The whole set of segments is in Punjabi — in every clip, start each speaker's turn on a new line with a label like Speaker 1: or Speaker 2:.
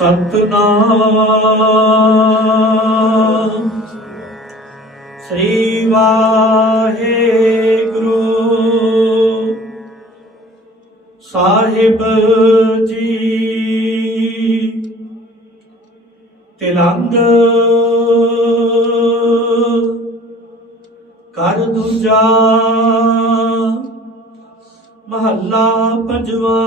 Speaker 1: ਸਤਨਾਮ ਸ੍ਰੀ ਵਾਹਿਗੁਰੂ। ਸਾਹਿਬ ਜੀ। ਤਿਲੰਗ। ਕਰ ਦੂਜਾ। ਮਹੱਲਾ ਪੰਜਵਾ।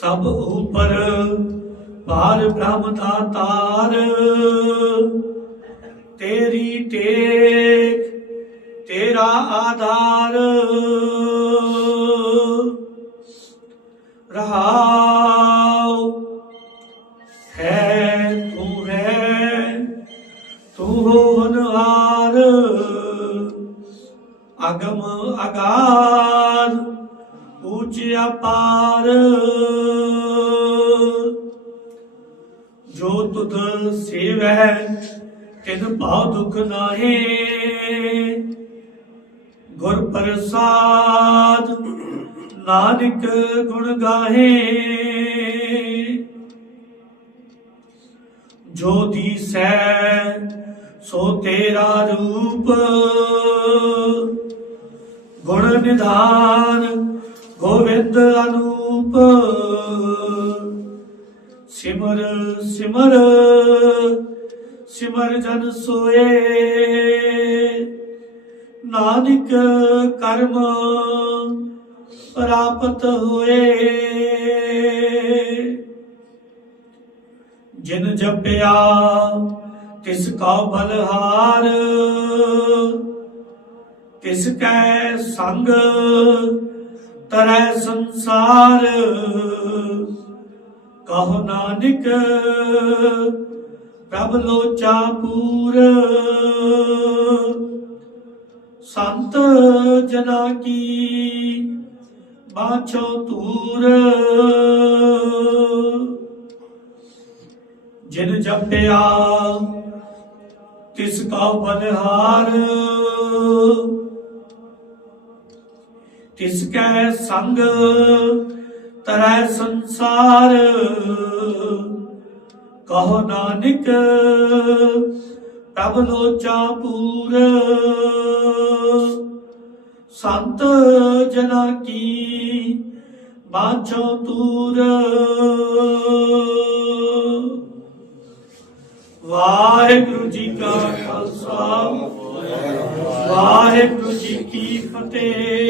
Speaker 1: ਸਭ ਉਪਰ ਬਾਰ ਬ੍ਰਹਮ ਦਾ ਤਾਰ। ਤੇਰੀ ਟੇਕ, ਤੇਰਾ ਆਧਾਰ। ਰਹਾਉ, ਹੈ ਤੂੰ ਹੈ, ਤੂੰ ਹੋਨਹਾਰ ਅਗਮ ਅਗਾਧ ਉੱਚ ਅਪਾਰ। ਜੋ ਤੁਧ ਸੇਵੈ, ਤਿਨ ਭਾਉ ਦੁਖ ਨਾਹੀ। ਗੁਰ ਪ੍ਰਸਾਦ, ਨਾਨਕ ਗੁਣ ਗਾਹੇ। ਜੋ ਦੀਸੈ, ਸੋ ਤੇਰਾ ਰੂਪ। ਗੁਣ ਨਿਧਾਨ ਗੋਵਿੰਦ ਅਨੂਪ। ਸਿਮਰ ਸਿਮਰ ਸਿਮਰ ਜਨ ਸੋਏ। ਨਾਨਕ ਕਰਮ ਪ੍ਰਾਪਤ ਹੋਏ। ਜਿਨ ਜਪਿਆ, ਤਿਸ ਕਾ ਬਲਹਾਰ। ਤਿਸ ਕੈ ਸੰਗ ਤਰੈ ਸੰਸਾਰ। ਕਹੋ ਨਾਨਕ, ਪ੍ਰਭ ਲੋਚਾ ਪੂਰ। ਸੰਤ ਜਨਾ ਕੀ ਬਾਛੋ ਤੂਰ ਜਿਨ ਜਪਿਆ, ਤਿਸ ਕਾ ਬਨਹਾਰ ਤਿਸ ਕੈ ਸੰਗ ਤਰੈ ਸੰਸਾਰ। ਕਹੋ ਨਾਨਕ, ਪ੍ਰਭ ਲੋਚਾ ਪੂਰ। ਸੰਤ ਜਨਾ ਕੀ ਬਾਛੋ ਤੂਰ ਵਾਹਿਗੁਰੂ ਜੀ ਕਾ ਖਾਲਸਾ, ਵਾਹਿਗੁਰੂ ਜੀ ਕੀ ਫਤਿਹ।